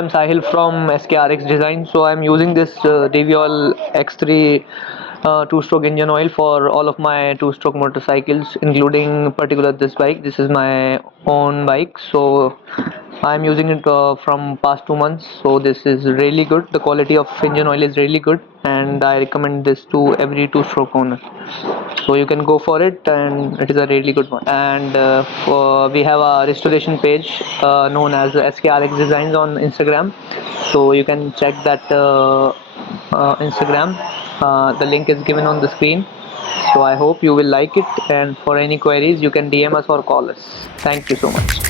I'm Sahil from SKRX Design. So I'm using this DIVYOL X3 two-stroke engine oil for all of my two-stroke motorcycles, including particular this bike. This is my own bike, so I'm using it from past 2 months. So this is really good. The quality of engine oil is really good, and I recommend this to every two-stroke owner. So you can go for it, and it is a really good one. And we have a restoration page known as SKRX Designs on Instagram, so you can check that Instagram. The link is given on the screen. So I hope you will like it, and for any queries you can DM us or call us. Thank you so much.